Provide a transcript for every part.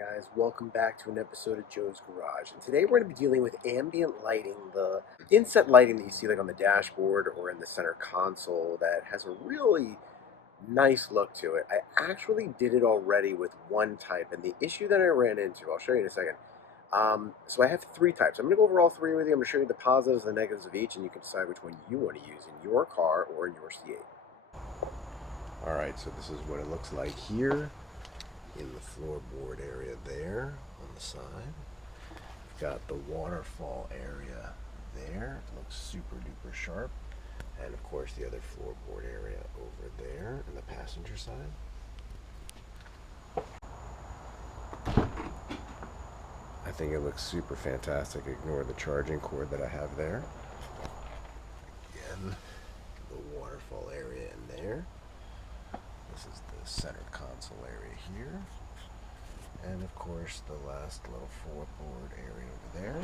Guys, welcome back to an episode of Joe's Garage. And today we're going to be dealing with ambient lighting, the inset lighting that you see like on the dashboard or in the center console that has a really nice look to it. I actually did it already with one type, and the issue that I ran into, I'll show you in a second. So I have three types. I'm going to go over all three with you. I'm going to show you the positives and the negatives of each, and you can decide which one you want to use in your car or in your C8. Alright, so this is what it looks like here in the floorboard area there on the side. Got the waterfall area there. It looks super duper sharp. And of course the other floorboard area over there on the passenger side. I think it looks super fantastic. Ignore the charging cord that I have there. Again, the waterfall area in there. This is the center console area here. And of course the last little floorboard area over there.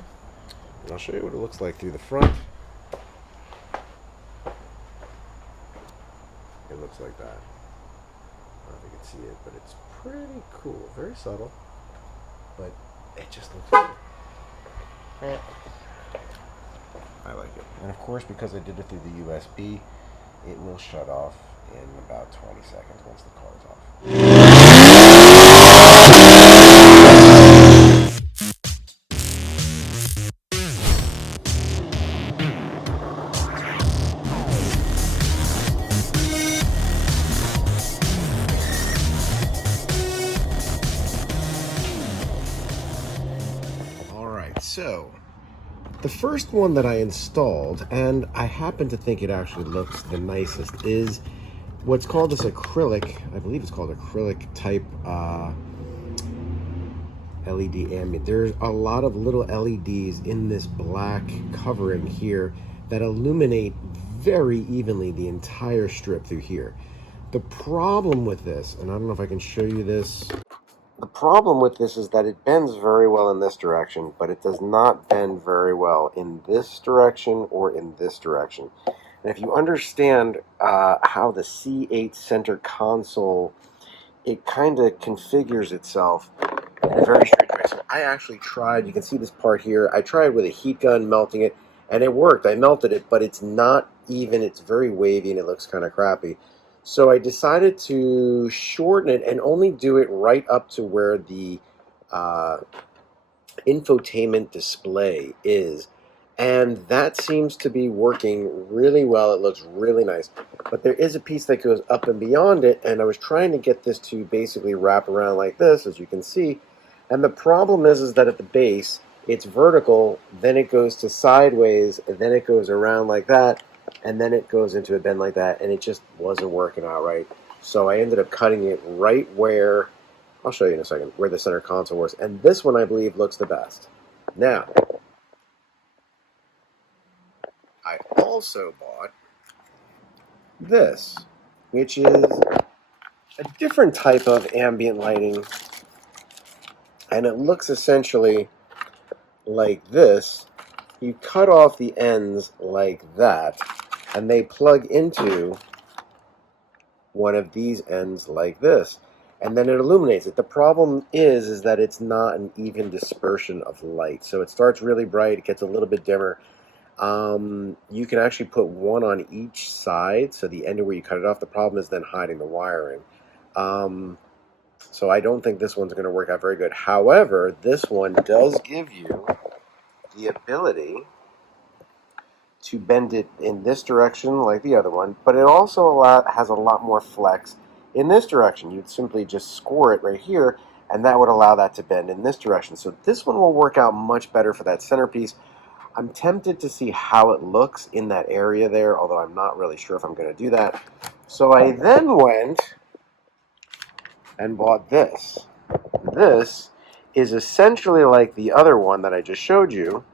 And I'll show you what it looks like through the front. It looks like that. I don't know if you can see it, but it's pretty cool. Very subtle, but it just looks good. I like it. And of course, because I did it through the USB, it will shut off in about 20 seconds once the car is off. Alright, so the first one that I installed, and I happen to think it actually looks the nicest, is what's called this acrylic. I believe it's called acrylic type LED ambient. There's a lot of little LEDs in this black covering here that illuminate very evenly the entire strip through here. The problem with this, and I don't know if I can show you this, the problem with this is that it bends very well in this direction, but it does not bend very well in this direction or in this direction. And if you understand how the C8 center console, it kind of configures itself in a very strange way. So I actually tried, you can see this part here, I tried with a heat gun melting it, and it worked. I melted it, but it's not even, it's very wavy, and it looks kind of crappy. So I decided to shorten it and only do it right up to where the infotainment display is. And that seems to be working really well. It looks really nice. But there is a piece that goes up and beyond it, and I was trying to get this to basically wrap around like this, as you can see. And the problem is that at the base, it's vertical, then it goes to sideways, and then it goes around like that, and then it goes into a bend like that, and it just wasn't working out right. So I ended up cutting it right where, I'll show you in a second, where the center console was. And this one, I believe, looks the best. Now, I also bought this, which is a different type of ambient lighting, and it looks essentially like this. You cut off the ends like that, and they plug into one of these ends like this, and then it illuminates it. The problem is that it's not an even dispersion of light, so it starts really bright, it gets a little bit dimmer. You can actually put one on each side, so the end of where you cut it off. The problem is then hiding the wiring. So I don't think this one's going to work out very good. However, this one does give you the ability to bend it in this direction like the other one, but it also has a lot more flex in this direction. You'd simply just score it right here, and that would allow that to bend in this direction. So this one will work out much better for that centerpiece. I'm tempted to see how it looks in that area there, although I'm not really sure if I'm going to do that. So I then went and bought this. This is essentially like the other one that I just showed you.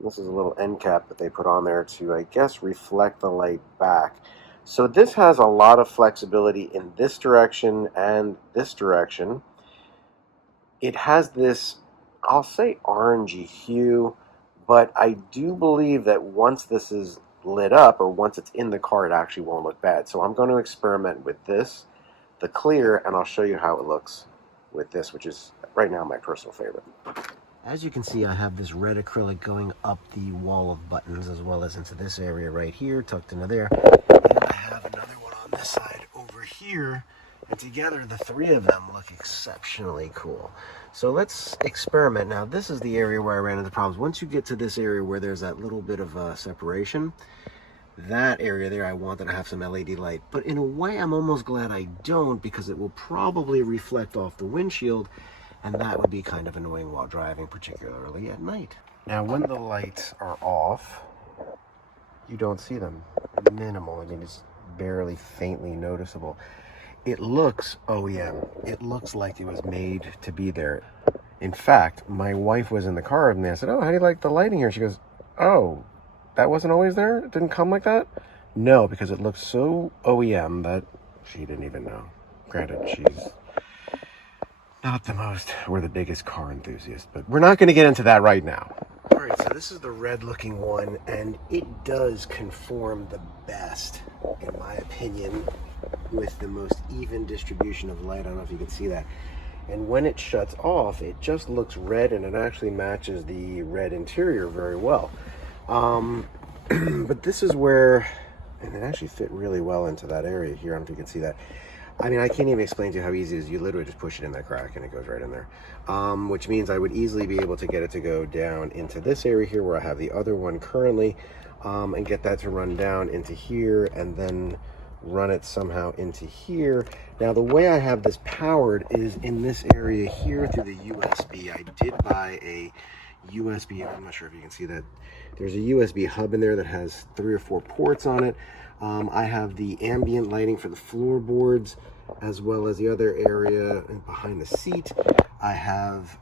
This is a little end cap that they put on there to, I guess, reflect the light back. So this has a lot of flexibility in this direction and this direction. It has this, I'll say, orangey hue, but I do believe that once this is lit up, or once it's in the car, it actually won't look bad. So I'm going to experiment with this the clear, and I'll show you how it looks with this, which is right now my personal favorite. As you can see, I have this red acrylic going up the wall of buttons as well as into this area right here, tucked into there. And I have another one on this side over here. And together, the three of them look exceptionally cool. So let's experiment. Now, this is the area where I ran into problems. Once you get to this area where there's that little bit of separation, that area there, I wanted to have some LED light. But in a way, I'm almost glad I don't, because it will probably reflect off the windshield, and that would be kind of annoying while driving, particularly at night. Now, when the lights are off, you don't see them. Minimal. I mean, it's barely faintly noticeable. It looks OEM. It looks like it was made to be there. In fact, my wife was in the car and I said, "Oh, how do you like the lighting here?" She goes, "Oh, that wasn't always there? It didn't come like that?" No, because it looked so OEM that she didn't even know. Granted, she's not we're the biggest car enthusiast, but we're not going to get into that right now. All right, so this is the red looking one, and it does conform the best, in my opinion, with the most even distribution of light. I don't know if you can see that. And when it shuts off, it just looks red, and it actually matches the red interior very well. But this is where, and it actually fit really well into that area here. I don't know if you can see that. I mean, I can't even explain to you how easy it is. You literally just push it in that crack and it goes right in there. Which means I would easily be able to get it to go down into this area here where I have the other one currently, and get that to run down into here and then run it somehow into here. Now, the way I have this powered is in this area here through the USB. I did buy a USB, I'm not sure if you can see that. There's a USB hub in there that has 3 or 4 ports on it. I have the ambient lighting for the floorboards, as well as the other area behind the seat. I have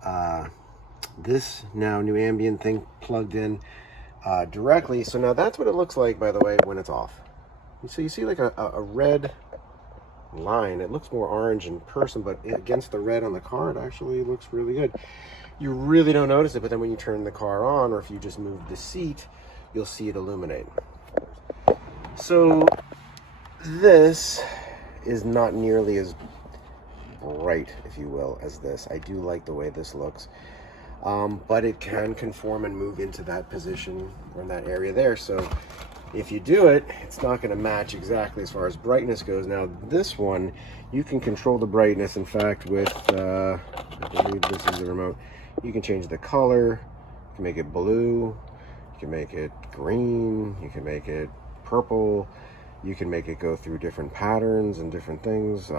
this now new ambient thing plugged in directly. So now that's what it looks like, by the way, when it's off. So you see like a red line. It looks more orange in person, but against the red on the car, it actually looks really good. You really don't notice it, but then when you turn the car on, or if you just move the seat, you'll see it illuminate. So this is not nearly as bright, if you will, as this. I do like the way this looks, but it can conform and move into that position or in that area there. So if you do it, it's not going to match exactly as far as brightness goes. Now this one, you can control the brightness. In fact, with I believe this is the remote, you can change the color. You can make it blue, you can make it green, you can make it purple, you can make it go through different patterns and different things,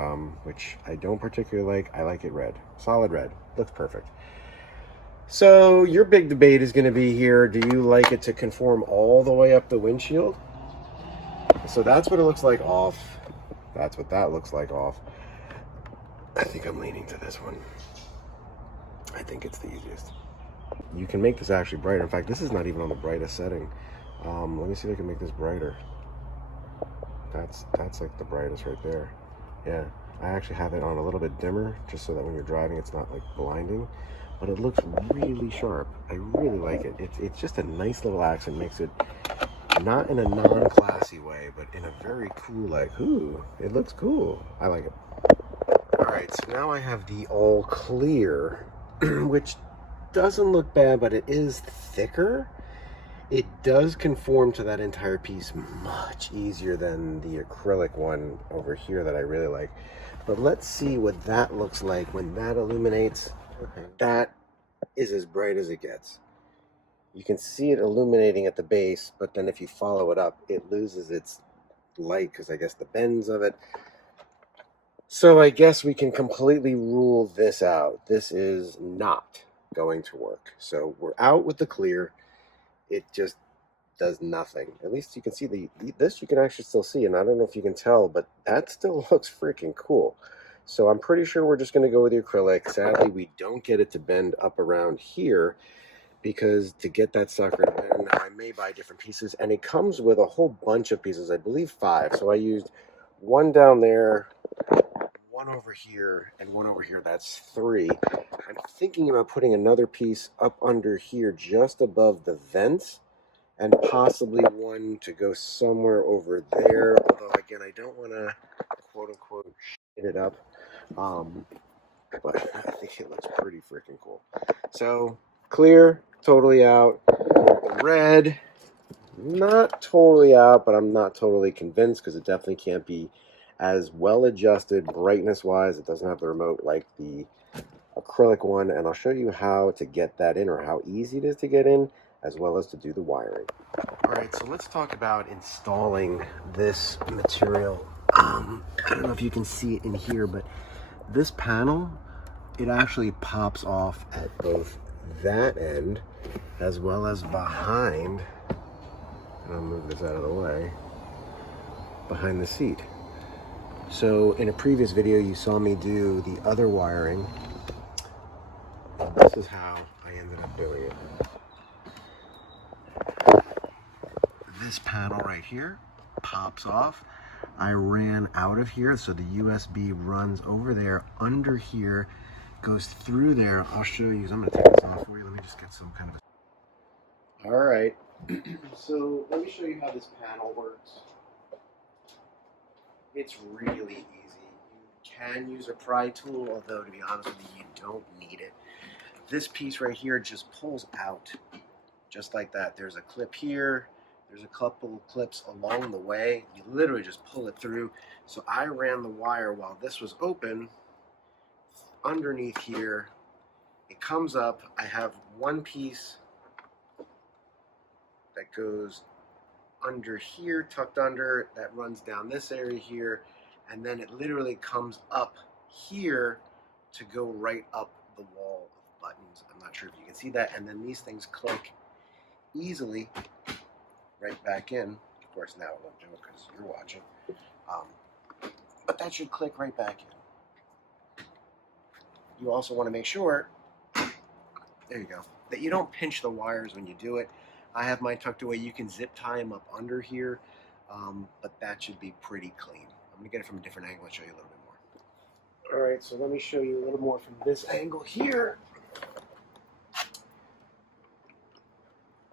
which I don't particularly like. I like it red, solid red, looks perfect. So your big debate is going to be here, do you like it to conform all the way up the windshield? So that's what it looks like off. That's what that looks like off. I think I'm leaning to this one. I think it's the easiest. You can make this actually brighter. In fact, this is not even on the brightest setting. Let me see if I can make this brighter. That's like the brightest right there. Yeah, I actually have it on a little bit dimmer, just so that when you're driving, it's not like blinding. But it looks really sharp. I really like it. It's just a nice little accent. Makes it not in a non-classy way, but in a very cool, like, ooh, it looks cool. I like it. All right, so now I have the all clear, which doesn't look bad, but it is thicker. It does conform to that entire piece much easier than the acrylic one over here that I really like. But let's see what that looks like when that illuminates. Okay. That is as bright as it gets. You can see it illuminating at the base, but then if you follow it up, it loses its light because I guess the bends of it. So I guess we can completely rule this out. This is not going to work. So we're out with the clear. It just does nothing. At least you can see this you can actually still see, and I don't know if you can tell, but that still looks freaking cool. So I'm pretty sure we're just going to go with the acrylic. Sadly, we don't get it to bend up around here, because to get that sucker to bend, I may buy different pieces, and it comes with a whole bunch of pieces, I believe 5. So I used one down there, one over here, and one over here. That's 3. I'm thinking about putting another piece up under here just above the vents, and possibly one to go somewhere over there. Although again, I don't want to quote unquote it up. But I think it looks pretty freaking cool. So clear, totally out. Red, not totally out, but I'm not totally convinced because it definitely can't be as well adjusted brightness wise. It doesn't have the remote like the acrylic one, and I'll show you how to get that in, or how easy it is to get in, as well as to do the wiring. All right, so let's talk about installing this material. I don't know if you can see it in here, but this panel, it actually pops off at both that end as well as behind. I'll move this out of the way, behind the seat. So in a previous video you saw me do the other wiring. This is how I ended up doing it. This panel right here pops off. I ran out of here, so the USB runs over there, under here, goes through there. I'll show you, I'm going to take this off for you. Let me just get some kind of... All right, so let me show you how this panel works. It's really easy. You can use a pry tool, although to be honest with you, you don't need it. This piece right here just pulls out just like that. There's a clip here. There's a couple of clips along the way. You literally just pull it through. So I ran the wire while this was open underneath here. It comes up. I have one piece that goes under here, tucked under, that runs down this area here, and then it literally comes up here to go right up the wall of buttons. I'm not sure if you can see that. And then these things click easily right back in. Of course, now it won't do it because you're watching. But that should click right back in. You also want to make sure, there you go, that you don't pinch the wires when you do it. I have mine tucked away. You can zip tie them up under here, but that should be pretty clean. I'm going to get it from a different angle and show you a little bit more. All right, so let me show you a little more from this angle here.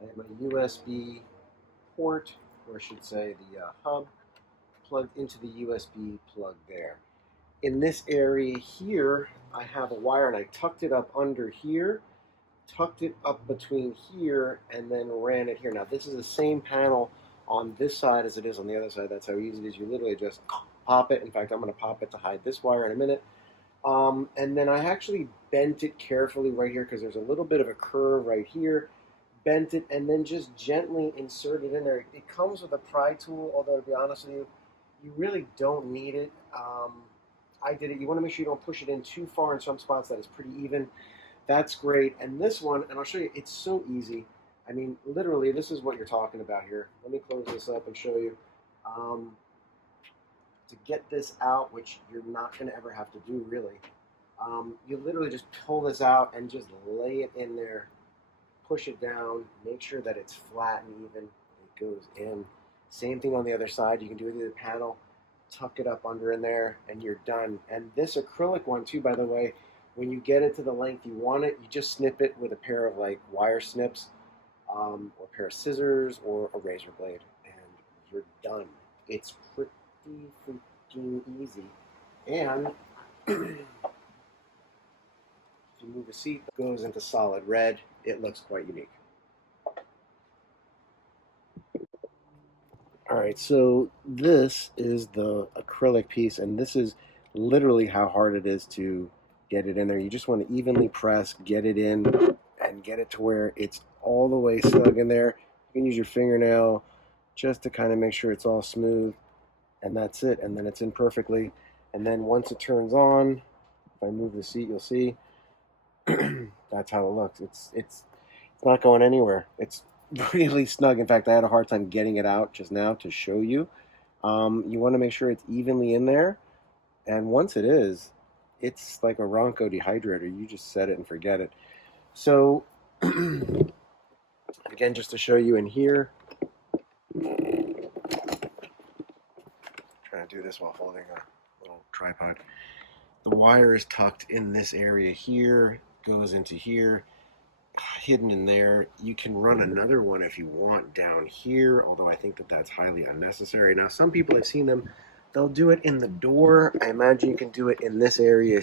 I have my USB port, or I should say the hub, plugged into the USB plug there. In this area here, I have a wire, and I tucked it up under here, tucked it up between here, and then ran it here. Now this is the same panel on this side as it is on the other side. That's how easy it is. You literally just pop it. In fact, I'm going to pop it to hide this wire in a minute. And then I actually bent it carefully right here because there's a little bit of a curve right here. Bent it and then just gently insert it in there. It comes with a pry tool, although to be honest with you, you really don't need it. I did it. You want to make sure you don't push it in too far in some spots. That is pretty even. That's great. And this one, and I'll show you, it's so easy. I mean, literally, this is what you're talking about here. Let me close this up and show you. To get this out, which you're not going to ever have to do really, you literally just pull this out and just lay it in there. Push it down, make sure that it's flat and even. It goes in. Same thing on the other side. You can do it through the panel, tuck it up under in there, and you're done. And this acrylic one too, by the way, when you get it to the length you want it, you just snip it with a pair of like wire snips, or a pair of scissors, or a razor blade, and you're done. It's pretty freaking easy. And if you move the seat, it goes into solid red. It looks quite unique. All right, so this is the acrylic piece, and this is literally how hard it is to get it in there. You just want to evenly press, get it in, and get it to where it's all the way snug in there. You can use your fingernail just to kind of make sure it's all smooth, and that's it, and then it's in perfectly. And then once it turns on, if I move the seat, you'll see, that's how it looks. It's not going anywhere. It's really snug. In fact, I had a hard time getting it out just now to show you. You want to make sure it's evenly in there, and once it is, it's like a Ronco dehydrator. You just set it and forget it. So again, just to show you in here, trying to do this while holding a little tripod. The wire is tucked in this area here, goes into here, hidden in there. You can run another one if you want down here, although I think that that's highly unnecessary. Now, some people, I've seen them, They'll do it in the door. I imagine you can do it in this area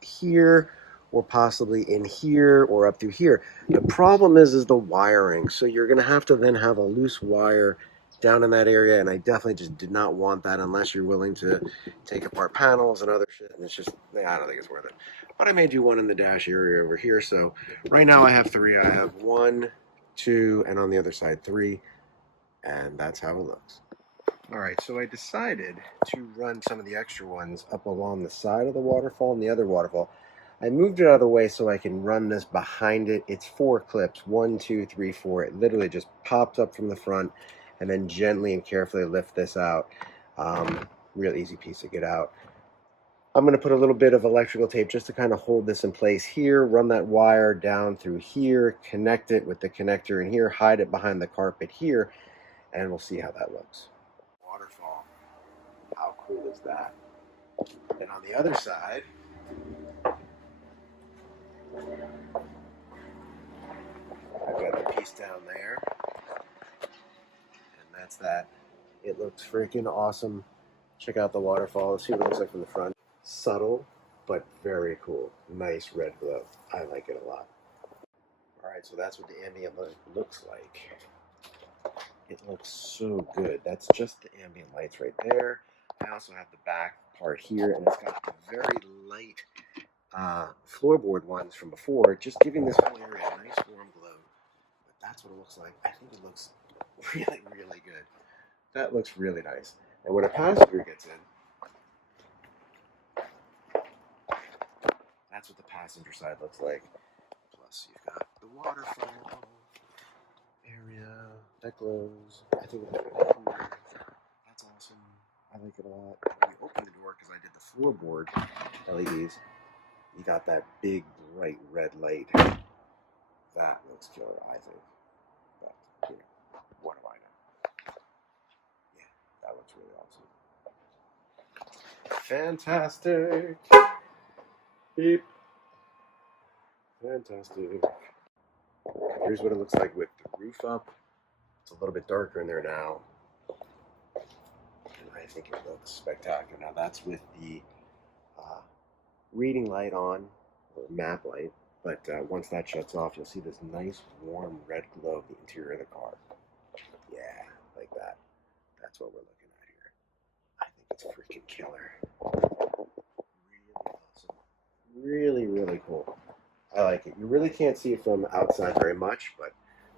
here, or possibly in here or up through here. The problem is the wiring. So you're going to have to then have a loose wire down in that area, and I definitely just did not want that unless you're willing to take apart panels and other shit, and it's just, I don't think it's worth it. But I may do one in the dash area over here. So right now I have 3. I have 1, 2, and on the other side 3, and that's how it looks. All right, so I decided to run some of the extra ones up along the side of the waterfall and the other waterfall. I moved it out of the way so I can run this behind it. It's 4 clips, 1, 2, 3, 4. It literally just pops up from the front, and then gently and carefully lift this out. Real easy piece to get out. I'm going to put a little bit of electrical tape just to kind of hold this in place here, run that wire down through here, connect it with the connector in here, hide it behind the carpet here, and we'll see how that looks. Waterfall. How cool is that? And on the other side, I've got the piece down there, and that's that. It looks freaking awesome. Check out the waterfall. Let's see what it looks like from the front. Subtle, but very cool. Nice red glow. I like it a lot. All right, so that's what the ambient looks like. It looks so good. That's just the ambient lights right there. I also have the back part here, and it's got the very light floorboard ones from before, just giving this whole area a nice warm glow. But that's what it looks like. I think it looks really, really good. That looks really nice. And when a passenger gets in, that's what the passenger side looks like. Plus, you've got the waterfall area that glows. I think it's really cool. That's awesome. I like it a lot. When you open the door, because I did the floorboard LEDs, you got that big bright red light. That looks killer, I think. But, you know, what do I know? Yeah, that looks really awesome. Fantastic. Beep. Fantastic. Here's what it looks like with the roof up. It's a little bit darker in there now. And I think it looks spectacular. Now that's with the reading light on, or map light. But once that shuts off, you'll see this nice warm red glow of the interior of the car. Yeah, like that. That's what we're looking at here. I think it's freaking killer. Really awesome. Really, really cool. I like it. You really can't see it from outside very much, but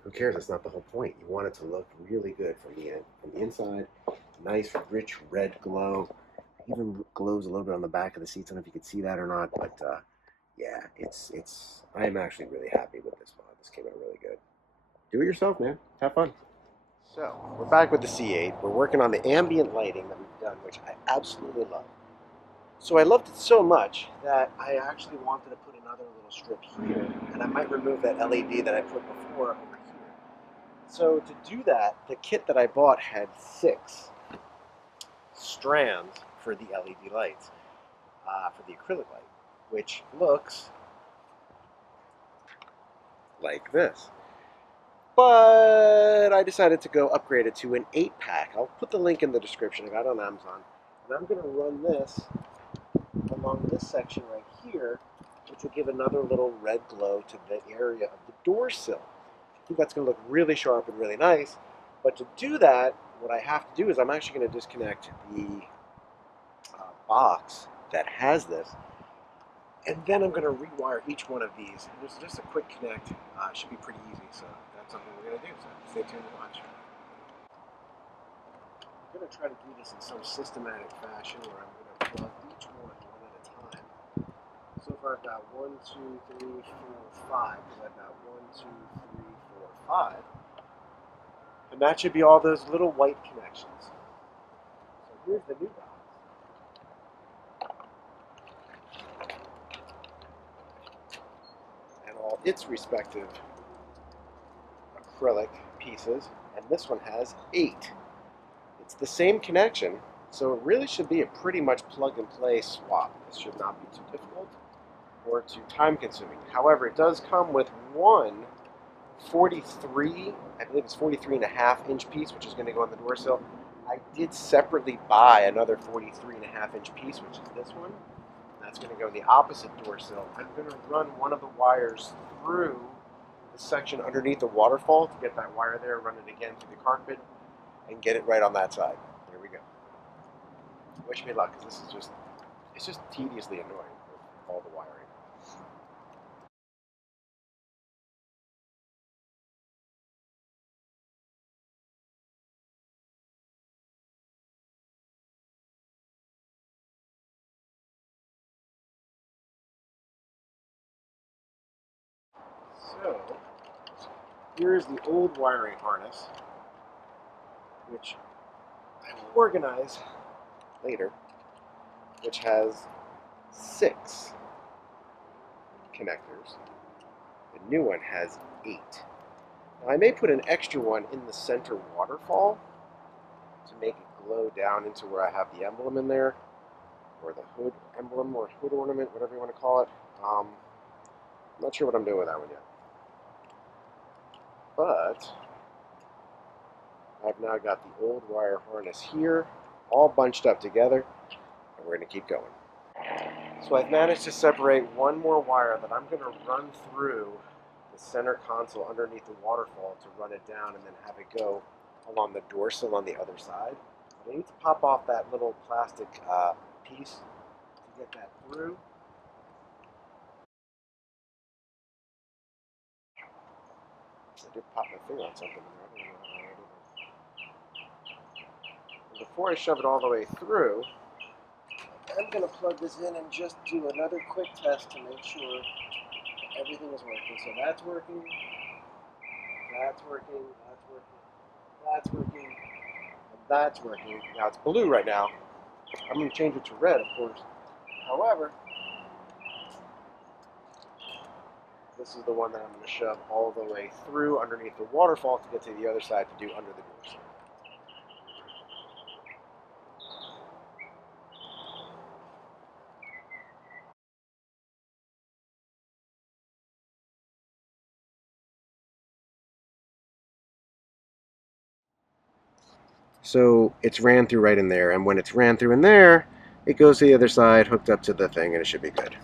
who cares? That's not the whole point. You want it to look really good from the inside. Nice, rich red glow. It even glows a little bit on the back of the seats. I don't know if you can see that or not, but yeah, I am actually really happy with this mod. This came out really good. Do it yourself, man. Have fun. So, we're back with the C8. We're working on the ambient lighting that we've done, which I absolutely love. So I loved it so much that I actually wanted to put another little strip here, and I might remove that LED that I put before over here. So to do that, the kit that I bought had 6 strands for the LED lights, for the acrylic light, which looks like this. But I decided to go upgrade it to an 8-pack. I'll put the link in the description. I got it on Amazon. And I'm going to run this along this section right here, which will give another little red glow to the area of the door sill. I think that's going to look really sharp and really nice. But to do that, what I have to do is I'm actually going to disconnect the box that has this, and then I'm going to rewire each one of these. And there's just a quick connect. It should be pretty easy, so that's something we're going to do. So stay tuned and watch. I'm going to try to do this in some systematic fashion where I'm going to plug each one at a time. So far I've got 1, 2, 3, 4, 5, because I've got 1, 2, 3, 4, 5. And that should be all those little white connections. So here's the new box. And all its respective acrylic pieces. And this one has 8. It's the same connection, so it really should be a pretty much plug-and-play swap. This should not be too difficult or too time-consuming. However, it does come with one 43, I believe it's 43.5-inch piece, which is going to go on the door sill. I I did separately buy another 43.5-inch piece, which is this one. That's going to go in the opposite door sill. I'm going to run one of the wires through the section underneath the waterfall to get that wire there, run it again through the carpet, and get it right on that side. There we go. Wish me luck, because this is it's just tediously annoying with all the wiring. So, here's the old wiring harness, which I will organize later, which has 6 connectors. The new one has 8. Now, I may put an extra one in the center waterfall to make it glow down into where I have the emblem in there, or the hood emblem, or hood ornament, whatever you want to call it. I'm not sure what I'm doing with that one yet. But I've now got the old wire harness here, all bunched up together, and we're going to keep going. So I've managed to separate one more wire that I'm going to run through the center console underneath the waterfall to run it down and then have it go along the door sill on the other side. But I need to pop off that little plastic piece to get that through. I did pop my finger on something. And before I shove it all the way through, I'm going to plug this in and just do another quick test to make sure everything is working. So that's working, that's working, that's working, that's working, and that's working. Now it's blue right now. I'm going to change it to red, of course. However, this is the one that I'm going to shove all the way through underneath the waterfall to get to the other side to do under the doors. So it's ran through right in there, and when it's ran through in there, it goes to the other side, hooked up to the thing, and it should be good.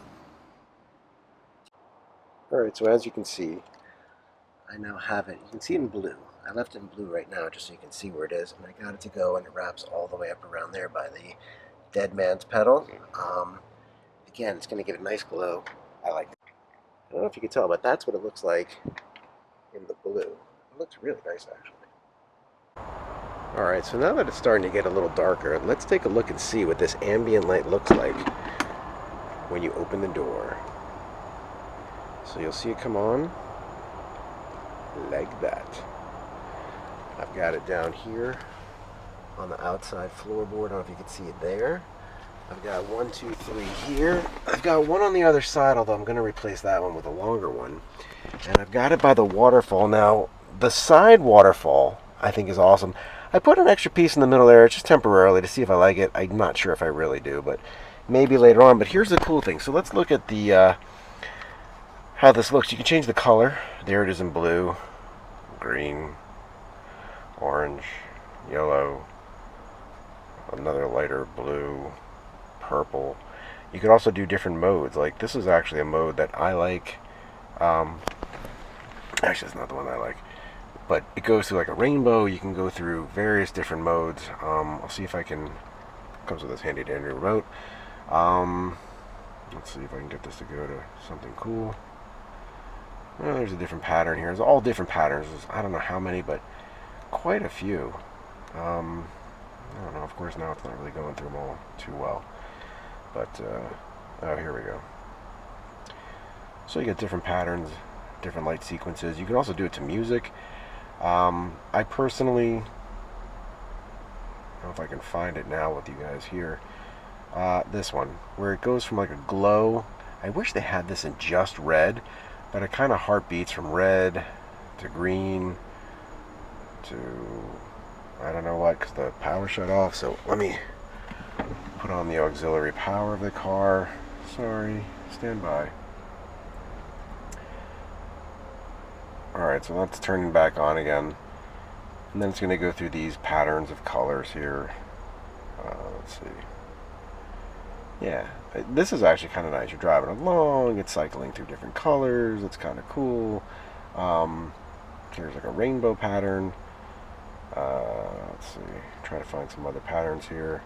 Alright, so as you can see, I now have it. You can see it in blue. I left it in blue right now just so you can see where it is, and I got it to go, and it wraps all the way up around there by the dead man's pedal. Again, it's going to give it a nice glow. I like it. I don't know if you can tell, but that's what it looks like in the blue. It looks really nice, actually. Alright, so now that it's starting to get a little darker, let's take a look and see what this ambient light looks like when you open the door. So you'll see it come on like that. I've got it down here on the outside floorboard. I don't know if you can see it there. I've got 1, 2, 3 here. I've got one on the other side, although I'm going to replace that one with a longer one. And I've got it by the waterfall. Now, the side waterfall, I think, is awesome. I put an extra piece in the middle there just temporarily to see if I like it. I'm not sure if I really do, but maybe later on. But here's the cool thing. So let's look at the how this looks. You can change the color. There it is in blue, green, orange, yellow, another lighter blue, purple. You could also do different modes. Like this is actually a mode that I like. Actually, it's not the one I like. But it goes through like a rainbow. You can go through various different modes. I'll see if I can. Comes with this handy dandy remote. Let's see if I can get this to go to something cool. Well, there's a different pattern here. There's all different patterns. I don't know how many, but quite a few. I don't know. Of course, now it's not really going through them all too well. But oh, here we go. So you get different patterns, different light sequences. You can also do it to music. I personally, I don't know if I can find it now with you guys here. This one, where it goes from like a glow. I wish they had this in just red, but it kind of heartbeats from red to green to I don't know what, because the power shut off. So let me put on the auxiliary power of the car. Sorry, stand by. Alright, so that's turning back on again. And then it's going to go through these patterns of colors here. Let's see. Yeah, this is actually kind of nice. You're driving along, it's cycling through different colors. It's kind of cool. Here's like a rainbow pattern. Let's see. Try to find some other patterns here.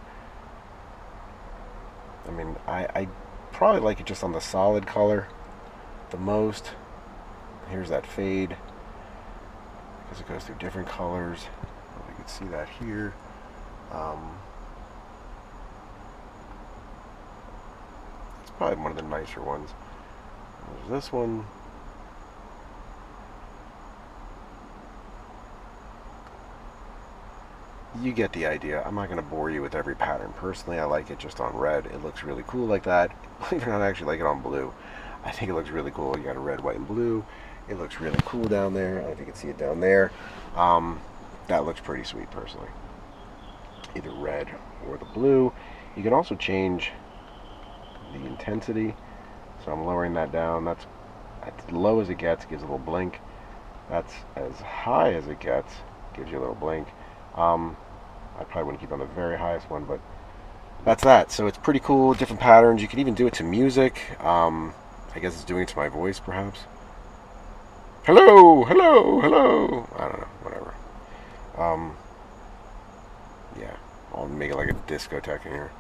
I mean, I probably like it just on the solid color the most. Here's that fade because it goes through different colors. You can see that here. It's probably one of the nicer ones. There's this one. You get the idea. I'm not going to bore you with every pattern. Personally, I like it just on red. It looks really cool like that. Believe it or not, I actually like it on blue. I think it looks really cool. You got a red, white, and blue. It looks really cool down there. I don't know if you can see it down there. That looks pretty sweet, personally. Either red or the blue. You can also change the intensity. So I'm lowering that down. That's as low as it gets. Gives a little blink. That's as high as it gets. Gives you a little blink. I probably wouldn't keep on the very highest one, but that's that. So it's pretty cool, different patterns. You can even do it to music. I guess it's doing it to my voice, perhaps. Hello, hello, hello. I don't know, whatever. Yeah, I'll make it like a discotheque in here.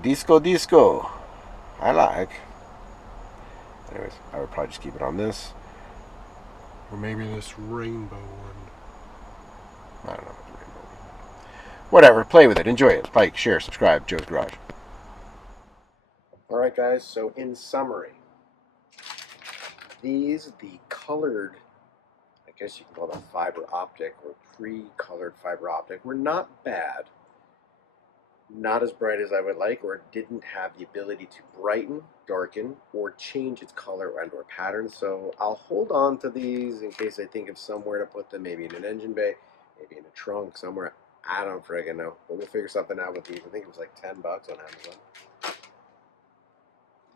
Disco, disco. I like. Anyways, I would probably just keep it on this. Or maybe this rainbow one. I don't know. Whatever, play with it, enjoy it. Like, share, subscribe, Joe's Garage. Alright guys, so in summary, the colored, I guess you can call them fiber optic or pre-colored fiber optic, were not bad. Not as bright as I would like, or it didn't have the ability to brighten, darken, or change its color and or pattern. So I'll hold on to these in case I think of somewhere to put them, maybe in an engine bay, maybe in a trunk somewhere. I don't friggin' know, but we'll figure something out with these. I think it was like $10 on Amazon.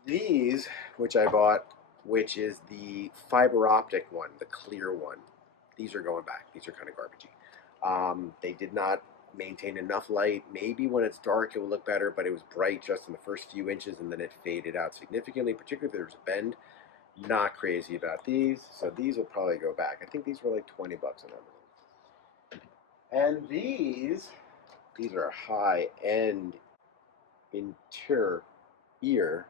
These, which I bought, which is the fiber optic one, the clear one, these are going back. These are kind of garbagey. They did not maintain enough light. Maybe when it's dark it will look better, but it was bright just in the first few inches and then it faded out significantly, particularly if there was a bend. Not crazy about these, so these will probably go back. I think these were like $20 on Amazon. And these are high-end interior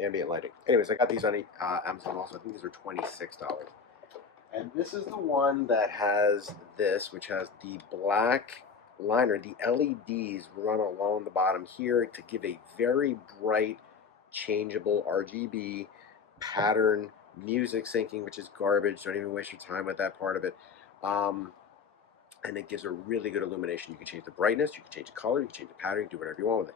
ambient lighting. Anyways, I got these on Amazon also. I think these are $26. And this is the one that has this, which has the black liner. The LEDs run along the bottom here to give a very bright, changeable RGB pattern, music syncing, which is garbage. Don't even waste your time with that part of it. And it gives a really good illumination. You can change the brightness, you can change the color, you can change the pattern, you can do whatever you want with it.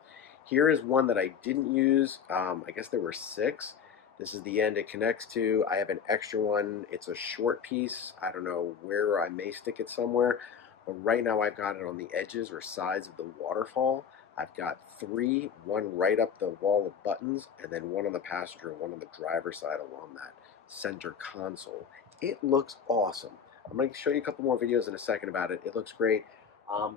Here is one that I didn't use. I guess there were 6. This is the end it connects to. I have an extra one. It's a short piece. I don't know where. I may stick it somewhere. But right now I've got it on the edges or sides of the waterfall. I've got 3, one right up the wall of buttons, and then one on the passenger and one on the driver's side along that center console. It looks awesome. I'm going to show you a couple more videos in a second about it. It looks great.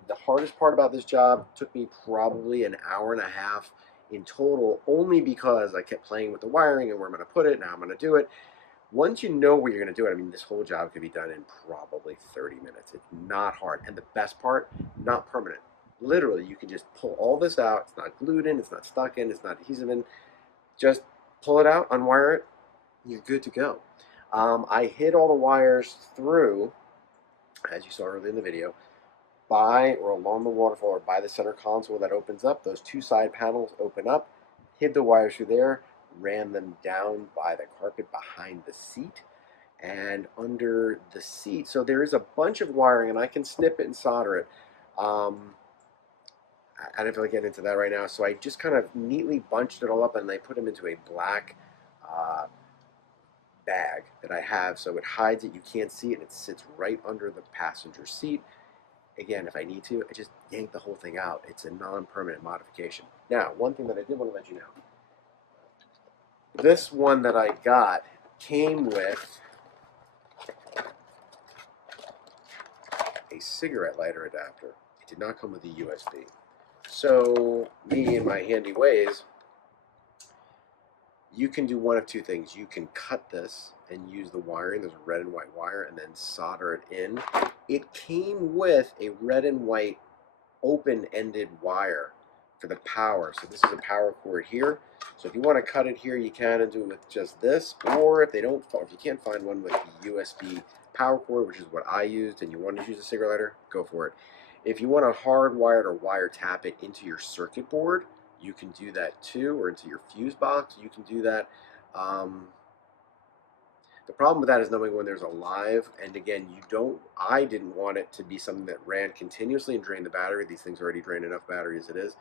The hardest part about this job took me probably an hour and a half in total, only because I kept playing with the wiring and where I'm going to put it, and how I'm going to do it. Once you know where you're going to do it, I mean, this whole job could be done in probably 30 minutes. It's not hard. And the best part, not permanent. Literally, you can just pull all this out. It's not glued in. It's not stuck in. It's not adhesive in. Just pull it out, unwire it. You're good to go. I hid all the wires through, as you saw earlier in the video, by or along the waterfall or by the center console that opens up. Those 2 side panels open up, hid the wires through there, ran them down by the carpet behind the seat and under the seat. So there is a bunch of wiring, and I can snip it and solder it. I don't feel like getting into that right now. So I just kind of neatly bunched it all up, and I put them into a black bag that I have, so it hides it. You can't see it, and it sits right under the passenger seat. Again, if I need to, I just yank the whole thing out. It's a non-permanent modification. Now, one thing that I did want to let you know. This one that I got came with cigarette lighter adapter. It did not come with a USB. So me in my handy ways, you can do one of two things. You can cut this and use the wiring. There's a red and white wire, and then solder it in. It came with a red and white open-ended wire for the power. So this is a power cord here. So if you want to cut it here, you can and do it with just this. Or if you can't find one with the USB power cord, which is what I used, and you want to use a cigarette lighter, go for it. If you want to hardwire or wire tap it into your circuit board, you can do that too, or into your fuse box, you can do that. The problem with that is knowing when there's a live, and again, I didn't want it to be something that ran continuously and drained the battery. These things already drain enough battery as it is.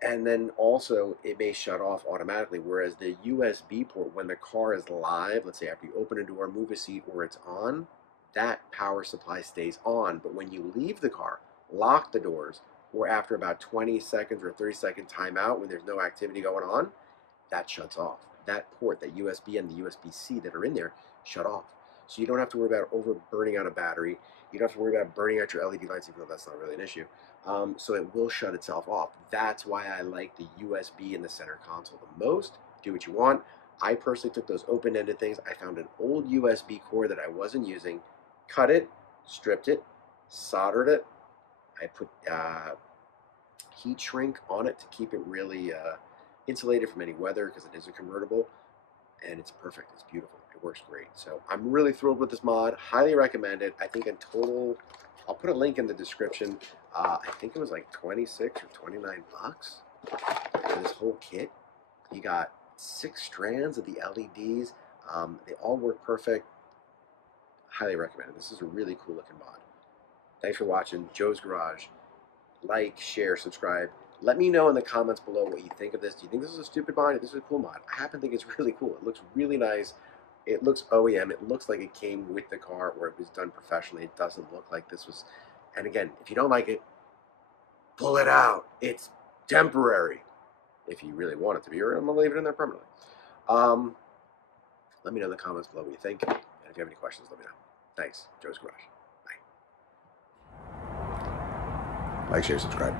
And then also it may shut off automatically, whereas the USB port, when the car is live, let's say after you open a door, move a seat, or it's on, that power supply stays on. But when you leave the car, lock the doors, or after about 20 seconds or 30-second timeout when there's no activity going on, that shuts off. That port, that USB and the USB-C that are in there, shut off. So you don't have to worry about burning out a battery. You don't have to worry about burning out your LED lights, even though that's not really an issue. So it will shut itself off. That's why I like the USB in the center console the most. Do what you want. I personally took those open-ended things. I found an old USB cord that I wasn't using, cut it, stripped it, soldered it. I put heat shrink on it to keep it really insulated from any weather, because it is a convertible, and it's perfect. It's beautiful. It works great. So I'm really thrilled with this mod. Highly recommend it. I think in total, I'll put a link in the description. I think it was like 26 or 29 bucks for this whole kit. You got 6 strands of the LEDs. They all work perfect. Highly recommend it. This is a really cool looking mod. Thanks for watching Joe's Garage. Like, share, subscribe. Let me know in the comments below what you think of this. Do you think this is a stupid mod? Or this is a cool mod? I happen to think it's really cool. It looks really nice. It looks OEM. It looks like it came with the car, or it was done professionally. It doesn't look like this was. And again, if you don't like it, pull it out. It's temporary. If you really want it to be, or I'm gonna leave it in there permanently. Let me know in the comments below what you think. And if you have any questions, let me know. Thanks. Joe's Garage. Bye. Like, share, subscribe.